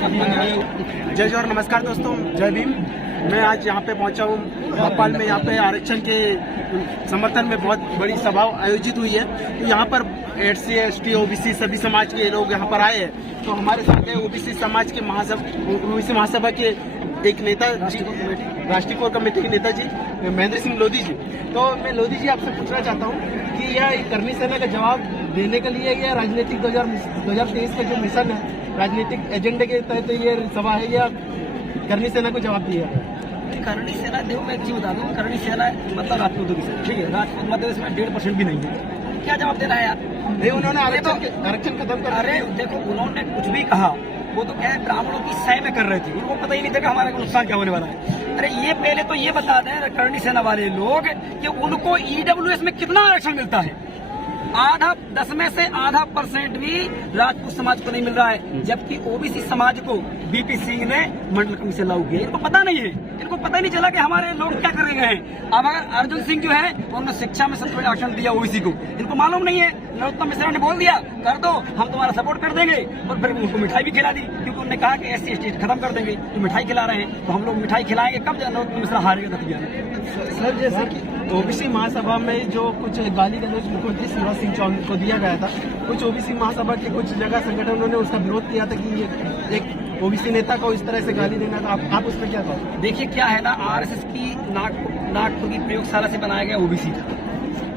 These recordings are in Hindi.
जय जोहर, नमस्कार दोस्तों, जय भीम। मैं आज यहाँ पे पहुँचा हूँ भोपाल में। यहाँ पे आरक्षण के समर्थन में बहुत बड़ी सभा आयोजित हुई है। तो यहाँ पर SC ST OBC सभी समाज के लोग यहाँ पर आए हैं। तो हमारे साथ है OBC समाज के OBC महासभा के एक नेता जी, राष्ट्रीय कोर कमेटी के नेता जी महेंद्र सिंह लोधी जी। तो मैं लोधी जी आपसे पूछना चाहता हूँ कि यह करनी सेना का जवाब देने के लिए या राजनीतिक 2023 का जो मिशन है, राजनीतिक एजेंडे के तहत ये सभा है, या करनी सेना को जवाब दिया? करनी सेना, देखो मैं एक चीज बता दूं, करनी सेना मतलब राजपूतों की सेना, ठीक है। राजपूत मध्य प्रदेश में 1.5% भी नहीं है। क्या जवाब देना है यार? नहीं, उन्होंने आरक्षण खत्म कर। अरे देखो, उन्होंने कुछ भी कहा, वो तो क्या है, ब्राह्मणों की सह में कर रहे थे। उनको पता ही नहीं था कि हमारा नुकसान क्या होने वाला है। अरे ये पहले तो ये बता दें करनी सेना वाले लोग कि उनको EWS में कितना आरक्षण मिलता है। आधा 10 में से आधा % भी राजपूत समाज को नहीं मिल रहा है, जबकि OBC समाज को BP सिंह ने मंडल कमीशन लागू किया। इनको पता नहीं है, इनको पता ही नहीं चला कि हमारे लोग क्या कर रहे हैं। अब अगर अर्जुन सिंह जो है उन्होंने शिक्षा में सबसे आरक्षण दिया OBC को, इनको मालूम नहीं है। नरोत्तम मिश्रा ने बोल दिया कर दो, हम तुम्हारा सपोर्ट कर देंगे, और फिर उनको मिठाई भी खिला दी, क्योंकि उन्होंने कहा कि SC ST खत्म कर देंगे। तो मिठाई खिला रहे हैं, तो हम लोग मिठाई खिलाएंगे कब नरोत्तम मिश्रा हारेगा? सर, जैसे कि OBC महासभा में जो कुछ गाली गलौज मुख्यमंत्री शिवराज सिंह चौहान को दिया गया था, कुछ OBC महासभा के कुछ जगह संगठनों ने उसका विरोध किया था कि ये एक OBC नेता को इस तरह से गाली देना था। आप उसमें क्या कहोगे? देखिए क्या है ना, RSS की नागपुर की प्रयोगशाला से बनाया गया OBC था,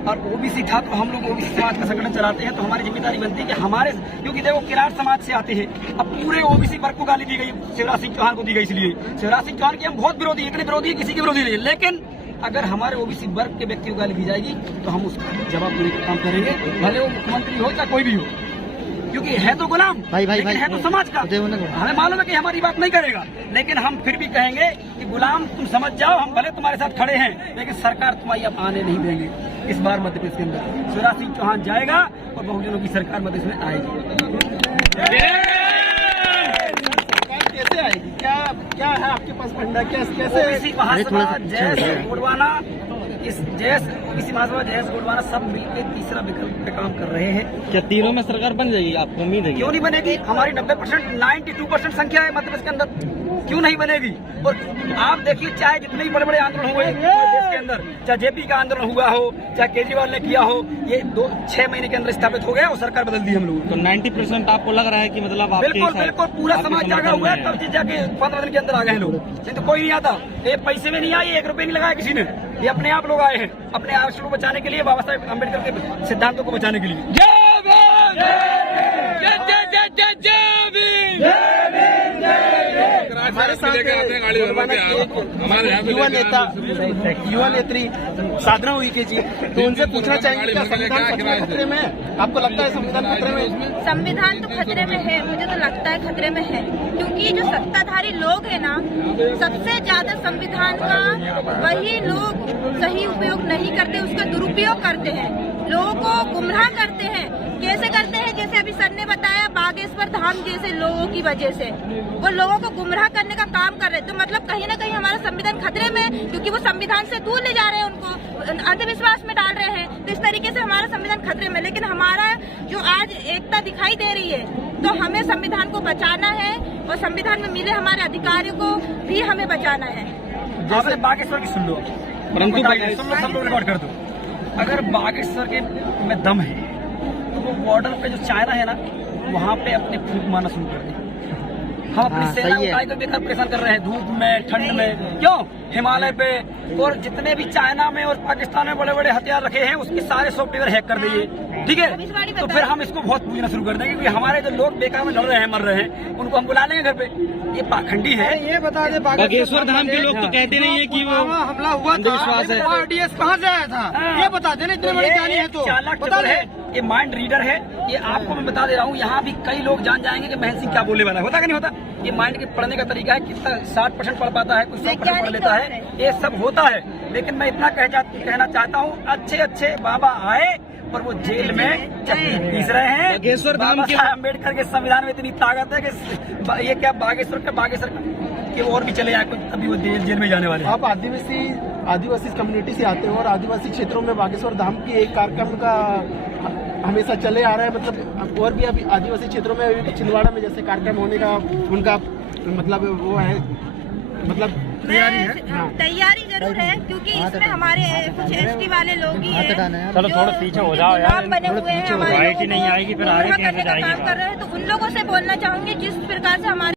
और OBC था तो हम लोग OBC समाज का संगठन चलाते हैं। तो हमारी जिम्मेदारी बनती है कि हमारे, क्योंकि देखो किरार समाज से आते हैं, अब पूरे OBC वर्ग को गाली दी गई, शिवराज सिंह चौहान को दी गई। इसलिए शिवराज सिंह चौहान के हम बहुत विरोधी, इतने विरोधी है किसी के विरोधी नहीं। लेकिन अगर हमारे OBC वर्ग के व्यक्ति को गाली दी जाएगी तो हम उसका जवाब देने का काम करेंगे, भले वो मुख्यमंत्री हो चाहे कोई भी हो, क्योंकि है तो गुलाम, लेकिन है तो समाज का। हमें मालूम है कि हमारी बात नहीं करेगा, लेकिन हम फिर भी कहेंगे कि गुलाम तुम समझ जाओ, हम भले तुम्हारे साथ खड़े हैं, लेकिन सरकार तुम्हारी अब आने नहीं देंगे। इस बार मध्य प्रदेश के अंदर शिवराज सिंह चौहान जाएगा और बहुजनों की सरकार मध्य प्रदेश में आएगी। कैसे आएगी? क्या है आपके पास फंडा? कैसे? OBC महासभा जयेश गोडवाना, OBC महासभा जयेश गोडवाना सब मिलकर तीसरा विकल्प पे काम कर रहे हैं। क्या तीनों में सरकार बन जाएगी? आपको उम्मीद है? क्यों नहीं बनेगी? हमारी 90% 92% संख्या है मध्य प्रदेश के अंदर, क्यों नहीं बनेगी? और आप देखिए, चाहे जितने भी बड़े बड़े आंदोलन हुए देश के अंदर, चाहे JP का आंदोलन हुआ हो, चाहे केजरीवाल ने किया हो, ये 6 महीने के अंदर स्थापित हो गया और सरकार बदल दी हम लोग। तो 90% आपको लग रहा है कि मतलब बिल्कुल पूरा समाज जागा हुआ है, तब जाके 15 दिन के अंदर आ गए लोग। नहीं तो कोई नहीं आता। ये पैसे में नहीं आए, 1 रुपये नहीं लगाया किसी ने, ये अपने आप लोग आए हैं अपने आरक्षण को बचाने के लिए, बाबा साहेब अम्बेडकर के सिद्धांतों को बचाने के लिए। हमारे साथ युवा नेत्री साधना हुई के जी, तो उनसे पूछना चाहेंगे क्या संविधान खतरे में है? आपको लगता है संविधान खतरे में? संविधान तो खतरे में है, मुझे तो लगता है खतरे में है, क्योंकि जो सत्ताधारी लोग हैं ना, सबसे ज्यादा संविधान का वही लोग सही उपयोग नहीं करते, उसका दुरुपयोग करते हैं, लोगों को गुमराह करते हैं। कैसे करते हैं? जैसे अभी सर ने बताया, बागेश्वर धाम जैसे लोगों की वजह से वो लोगों को गुमराह करने का काम कर रहे हैं। तो मतलब कहीं ना कहीं हमारा संविधान खतरे में है, क्योंकि वो संविधान से दूर ले जा रहे हैं, उनको अंधविश्वास में डाल रहे हैं। तो इस तरीके से हमारा संविधान खतरे में। लेकिन हमारा जो आज एकता दिखाई दे रही है, तो हमें संविधान को बचाना है और संविधान में मिले हमारे अधिकारियों को भी हमें बचाना है। आपने बागेश्वर की सुन लो, परंतु सब लोग रिकॉर्ड कर दो। अगर बागेश्वर के में दम है तो वो बॉर्डर पे जो चाइना है ना, वहाँ पे अपने फूक मारना शुरू कर दे। हम अपनी सेना उठाई को बेकार परेशान कर रहे हैं, धूप में, ठंड में, क्यों? हिमालय पे और जितने भी चाइना में और पाकिस्तान में बड़े बड़े हथियार रखे हैं, उसके सारे सॉफ्टवेयर हैक कर दिए, ठीक है? तो फिर हम इसको बहुत पूजना शुरू कर देंगे, क्योंकि हमारे जो लोग बेकार में लड़ रहे हैं, मर रहे हैं, उनको हम बुला लेंगे घर पे। ये पाखंडी है। ये बता दे, बागेश्वर धाम के लोग तो कहते नहीं है कि वो हमला हुआ अंधविश्वास है। RDS कहाँ से आया था? ये बता देना, इतने बड़े जानी है तो चालाक चतुर है, ये माइंड रीडर है। ये आपको मैं बता दे रहा हूँ, यहाँ भी कई लोग जान जाएंगे कि महेंद्र सिंह क्या बोलने वाला है। होता कि नहीं होता? ये माइंड के पढ़ने का तरीका है, कितना 60% पढ़ पाता है, कुछ 100% पढ़ लेता है, ये सब होता है। लेकिन मैं इतना कहना चाहता हूँ, अच्छे बाबा आए और वो जेल में पीस रहे हैं। बागेश्वर धाम के अम्बेडकर के संविधान में इतनी ताकत है कि ये क्या बागेश्वर के और भी चले जाए, अभी वो जेल में जाने वाले। आप आदिवासी कम्युनिटी से आते हो और आदिवासी क्षेत्रों में बागेश्वर धाम की एक कार्यक्रम का हमेशा चले आ रहा है। मतलब और भी अभी आदिवासी क्षेत्रों में अभी छिंदवाड़ा में जैसे कार्यक्रम होने का उनका मतलब वो है, मतलब तैयारी है। तैयारी जरूर है, क्योंकि इसमें हमारे कुछ एसटी वाले लोग ही हैं चलो थोड़ा पीछे हो जाओ यार, बने हुए हैं, हमारे नहीं आएगी फिर आगे करने का काम कर रहे हैं। तो उन लोगों से बोलना चाहूंगी जिस प्रकार से हमारे